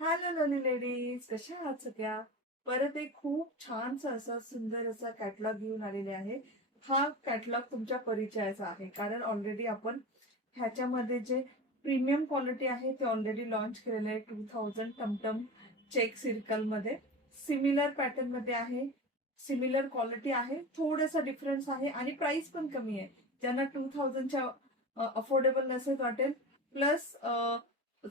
Hello लोली ladies, कशा आहात सगळ्या? परत एक खूप छानसा असा सुंदर असा कॅटलॉग घेऊन आलेले आहे. हा कॅटलॉग तुमच्या परिचयाचा आहे, कारण ऑलरेडी आपण ह्याच्यामध्ये जे प्रीमियम क्वालिटी आहे ते ऑलरेडी लॉन्च केलेले आहे. 2000 टमटम चेक सर्कल मध्ये सिमिलर पॅटर्न मध्ये आहे, सिमिलर क्वालिटी आहे, थोडासा डिफरन्स आहे आणि प्राइस पण कमी आहे. ज्यांना 2000च्या अफोर्डेबल नसेल वाटेल, प्लस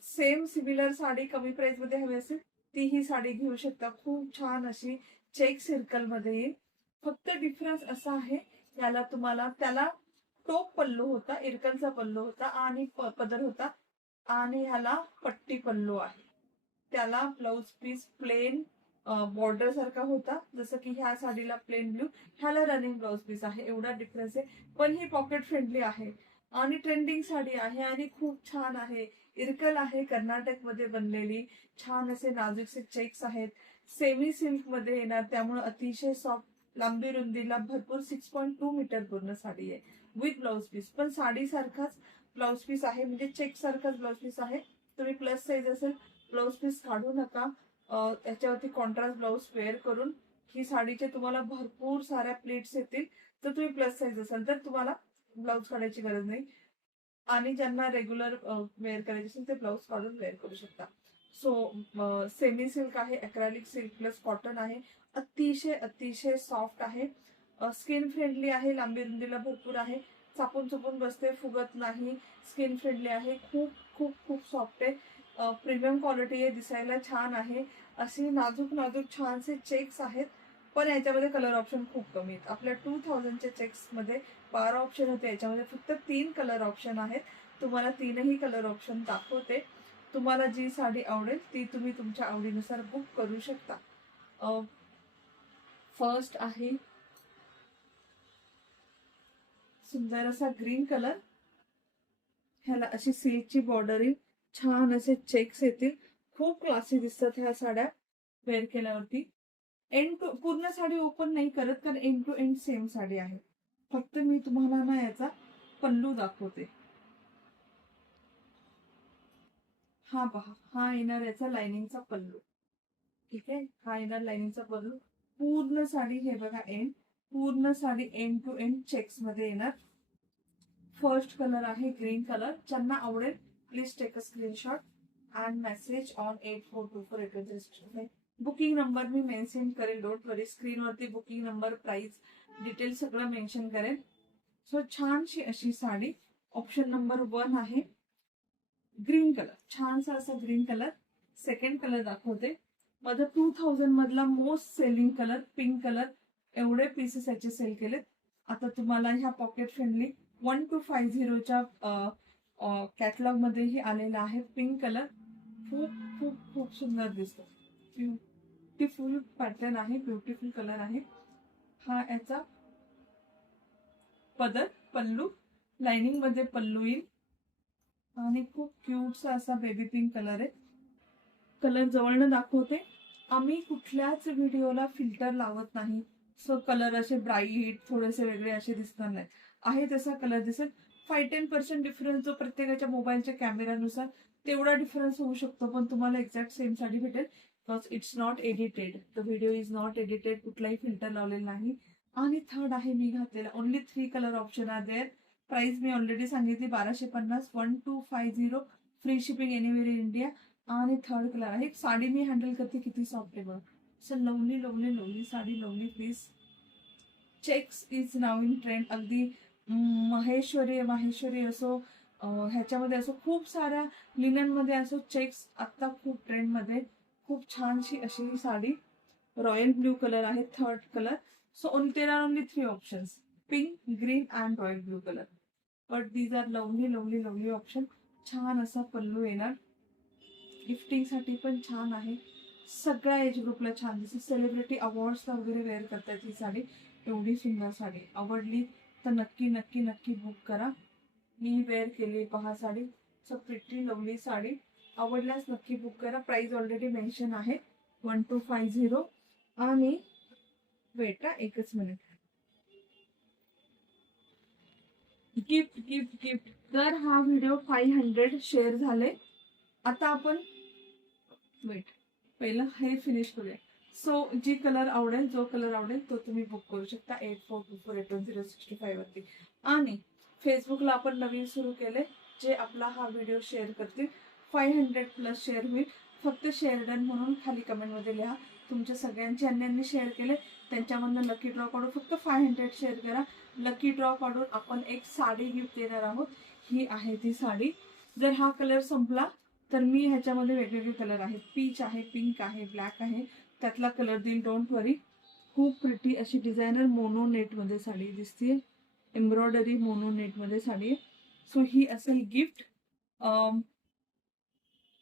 सेम सिमिलर साडी कमी प्राइस मध्ये हवी असेल ती ही साडी घेऊ शकता. खूप छान अशी चेक सर्कल मध्ये येईल. फक्त डिफरन्स असा आहे, याला तुम्हाला त्याला टोप पल्लू होता, इरकलचा पल्लू होता आणि पदर होता, आणि ह्याला पट्टी पल्लू आहे. त्याला ब्लाउज पीस प्लेन बॉर्डर सारखा होता, जसं की ह्या साडीला प्लेन ब्लू, ह्याला रनिंग ब्लाउज पीस आहे. एवढा डिफरन्स आहे, पण ही पॉकेट फ्रेंडली आहे आणि ट्रेंडिंग साडी आहे आणि खूप छान आहे. इरकल आहे, कर्नाटक मध्ये बनलेली. छान असे नाजूकसे चेक्स आहेत, सेमी सिल्क मध्ये येणार, त्यामुळे अतिशय सॉफ्ट. लांबी रुंदीला भरपूर 6.2 मीटर पूर्ण साडी आहे विथ ब्लाउज पीस. पण साडी सारखाच ब्लाउज पीस आहे, म्हणजे चेक सारखाच ब्लाउज पीस आहे. तुम्ही प्लस साईज असेल ब्लाउज पीस काढू नका. त्याच्यावरती कॉन्ट्रास्ट ब्लाउज वेअर करून ही साडीचे तुम्हाला भरपूर साऱ्या प्लेट्स येतील. तर तुम्ही प्लस साईज असाल तर तुम्हाला ब्लाउज काढायची गरज नाही, आणि ज्यांना रेग्युलर वेअर करायचे असेल ते ब्लाउज काढून वेअर करू शकता. सो सेमी सिल्क आहे, अक्रॅलिक सिल्क प्लस कॉटन आहे. अतिशय अतिशय सॉफ्ट आहे, स्किन फ्रेंडली आहे, लांबी रुंदीला भरपूर आहे, चापून चुपून बसते, फुगत नाही, स्किन फ्रेंडली आहे, खूप खूप खूप सॉफ्ट आहे, प्रीमियम क्वालिटी आहे, दिसायला छान आहे. अशी नाजूक नाजूक छानसे चेक्स आहेत, पण याच्यामध्ये कलर ऑप्शन खूप कमी आहेत. आपल्या 2000च्या चेक्स मध्ये 12 ऑप्शन होते, याच्यामध्ये फक्त 3 कलर ऑप्शन आहेत. तुम्हाला 3ही कलर ऑप्शन दाखवते. तुम्हाला जी साडी आवडेल ती तुम्ही तुमच्या आवडीनुसार बुक करू शकता. फर्स्ट आहे सुंदर असा ग्रीन कलर, ह्याला अशी सिल्कची बॉर्डरिंग, छान असे चेक्स येतील, खूप क्लासी दिसतात ह्या साड्या वेअर केल्यावरती. एंड टू पूर्ण साडी ओपन नाही करत, कारण end to end same sari आहे. फक्त मी तुम्हाला ना याचा पल्लू दाखवते. हा पहा, हा येणार याचा लाइनिंगचा पल्लू. ठीक आहे, हा येणार लाइनिंगचा पल्लू. पूर्ण साडी हे बघा एंड, पूर्ण sari end to end checks मध्ये येणार. फर्स्ट कलर आहे ग्रीन कलर. ज्यांना आवडेल please take a screenshot and message on 8424. Booking number मी मेन्शन करेल, डोंट वरी. स्क्रीनवरती बुकिंग नंबर, प्राइस, डिटेल सगळं मेन्शन करेल. सो छानशी अशी साडी. ऑप्शन नंबर 1 आहे ग्रीन कलर, छानसा असा ग्रीन कलर. सेकंड कलर दाखवते, माझा 2000 मधला most selling colour pink colour. एवढे पीसेस याचे सेल केलेत. आता तुम्हाला ह्या पॉकेट फ्रेंडली 1250च्या कॅटलॉग मध्येही आलेला आहे पिंक कलर. खूप खूप खूप सुंदर दिसतो, ब्युटिफुल पॅटर्न आहे, ब्युटिफुल कलर आहे. हा याचा पदर, पल्लू, लाइनिंग मध्ये पल्लू येईल, आणि खूप क्यूटसा असा बेबी पिंक कलर आहे. कलर जवळनं दाखवते. आम्ही कुठल्याच व्हिडिओला फिल्टर लावत नाही, सो कलर असे ब्राईट थोडेसे वेगळे असे दिसणार नाही, आहे तसा कलर दिसेल. 5-10% डिफरन्स जो प्रत्येकाच्या मोबाईलच्या कॅमेरानुसार तेवढा डिफरन्स होऊ शकतो, पण तुम्हाला एक्झॅक्ट सेम साडी भेटेल, because it's not edited. The video is not edited, कुठलाही फिल्टर लावलेला नाही. आणि थर्ड आहे मी घातलेला, only 3 colour option are there. Price मी ऑलरेडी सांगितली 1250, 1250, free shipping anywhere in India. आणि थर्ड कलर आहे. साडी मी हँडल करते, किती सॉफ्ट आहे बघ. So lovely lovely lovely sari, lovely piece. Checks is now in trend. अगदी माहेश्वरी माहेश्वरी असो, ह्याच्यामध्ये असो, खूप साऱ्या लिनन मध्ये असो, चेक्स आता खूप ट्रेंड मध्ये. खूप छानशी अशी ही साडी. रॉयल ब्ल्यू कलर आहे third colour. So there are only 3 options, pink, green and royal blue colour. But these are lovely lovely lovely option. छान असा पल्लू येणार, गिफ्टिंग साठी पण छान आहे, सगळ्या एज ग्रुपला छान दिसते. सेलिब्रिटी अवॉर्ड्सला वगैरे वेअर करतात ही साडी. एवढी सुंदर साडी. आवडली तर नक्की नक्की नक्की बुक करा. मी वेअर केली पहा sari. So pretty lovely sari. आवडल्यास नक्की बुक करा. प्राइस ऑलरेडी मेन्शन आहे 1250. आणि वेट, एकच मिनिट. Gift gift gift. तर हा व्हिडिओ 500 शेअर झाले. आता आपण वेट, पहिलं हे फिनिश करूया. सो जी कलर आवडेल, जो कलर आवडेल तो तुम्ही बुक करू शकता 8424810625 वरती. आणि फेसबुकला आपण नवीन सुरू केले, जे आपला हा व्हिडिओ शेअर करतील 500+ शेअर होईल. फक्त शेअर डन म्हणून खाली कमेंटमध्ये लिहा. तुमच्या सगळ्यांची अन्यांनी शेअर केले त्यांच्यामधनं लकी ड्रॉ काढून फक्त 500 शेअर करा. लकी ड्रॉ काढून आपण एक साडी गिफ्ट देणार आहोत. ही आहे ती साडी. जर हा कलर संपला तर मी ह्याच्यामध्ये वेगवेगळे कलर आहेत. पीच आहे, पिंक आहे, ब्लॅक आहे, त्यातला कलर देईल. डोंट वरी. खूप प्रिटी अशी डिझायनर मोनो नेटमध्ये साडी दिसते. एम्ब्रॉयडरी मोनो नेटमध्ये साडी आहे. सो ही असेल गिफ्ट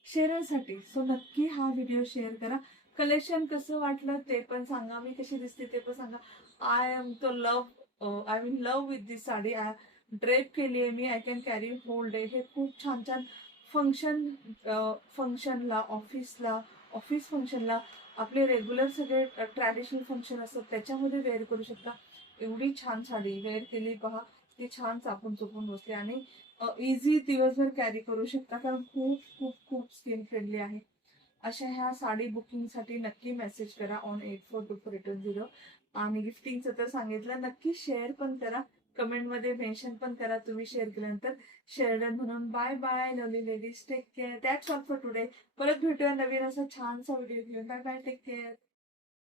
शेअरसाठी. सो नक्की हा व्हिडिओ शेअर करा. कलेक्शन कसं वाटलं ते पण सांगा. मी कशी दिसते ते पण सांगा. आय एम तो I mean love with this sari. Drape केली आहे मी. I can carry whole day. हे खूप छान छान फंक्शनला, ऑफिस फंक्शनला, आपले रेग्युलर सगळे ट्रॅडिशनल फंक्शन असतात त्याच्यामध्ये वेअर करू शकता. एवढी छान साडी वेअर केली पहा, ती छान चापून चुपून बसली आणि इझी दिवसभर कॅरी करू शकता, कारण खूप खूप खूप स्किन फ्रेंडली आहे. अशा ह्या साडी बुकिंगसाठी नक्की मेसेज करा ऑन 84248106. आणि गिफ्टिंगचं तर सांगितलं. नक्की शेअर पण करा, कमेंटमध्ये मेन्शन पण करा तुम्ही शेअर केल्यानंतर. शेअर डन म्हणून bye bye lovely ladies. Take care. That's all for today. परत भेटूया नवीन असा छानसा व्हिडिओ घेऊन. Bye bye. Take care.